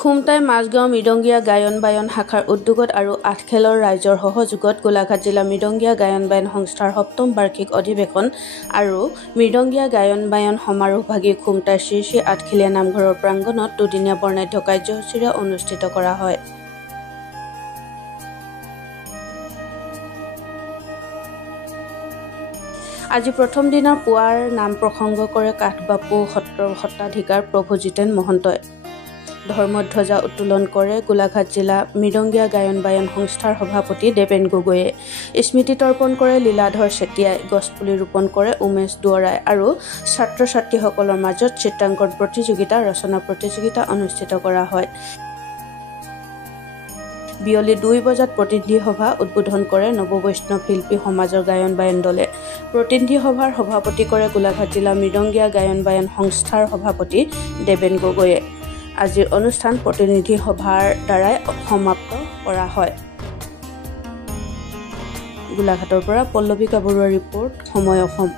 খুমটাই মাজগাঁও মৃদঙ্গীয়া গায়ন বায়ন শাখাৰ উদ্যোগত আৰু আঠখেলৰ ৰাইজৰ সহযোগত গোলাঘাট জিলা মৃদঙ্গীয়া গায়ন বায়ন সংস্থাৰ ৭ম বাৰ্ষিক অধিৱেশন আৰু মৃদঙ্গীয়া গায়ন বায়ন সমাৰোহভাগী খুমটাই শ্ৰী শ্ৰী আঠখেলীয়া নামঘৰৰ প্ৰাংগণত দুদিনীয়া বৰ্ণাঢ্য কাৰ্যসূচীৰে অনুষ্ঠিত কৰা হয়। আজি প্ৰথম দিনৰ পুৱাৰ নাম প্ৰসংগ কৰে কাঠবাপু সত্ৰৰ সত্ৰাধিকাৰ প্ৰভু জিতেন মহন্তই। ধৰ্মধ্বজা উত্তোলন কৰে গোলাঘাট জিলা মৃদঙ্গীয়া গায়ন বায়ন সংস্থাৰ সভাপতি দেৱেন গগৈয়ে। স্মৃতি তৰ্পণ কৰে লীলাধৰ চেতিয়াই। গছপুলি ৰোপণ কৰে উমেশ দুৱৰাই আৰু ছাত্ৰ ছাত্ৰীসকলৰ মাজত চিত্ৰাংকন প্ৰতিযোগিতা ৰচনা প্ৰতিযোগিতা অনুষ্ঠিত কৰা হয়। বিয়লি ২ বজাত প্ৰতিনিধি সভা উদ্বোধন কৰে নৱবৈষ্ণৱ শিল্পী সমাজৰ গায়ন বায়ন দলে। প্ৰতিনিধি সভাৰ সভাপতি কৰে গোলাঘাট জিলা মৃদঙ্গীয়া গায়ন বায়ন সংস্থাৰ সভাপতি দেৱেন গগৈয়ে। আজিৰ অনুষ্ঠান প্ৰতিনিধি সভাৰ দ্বাৰাই সমাপ্ত কৰা হয়। গোলাঘাটৰ পৰা পল্লৱী কাবৰুৱাৰ ৰিপৰ্ট, সময় অসম।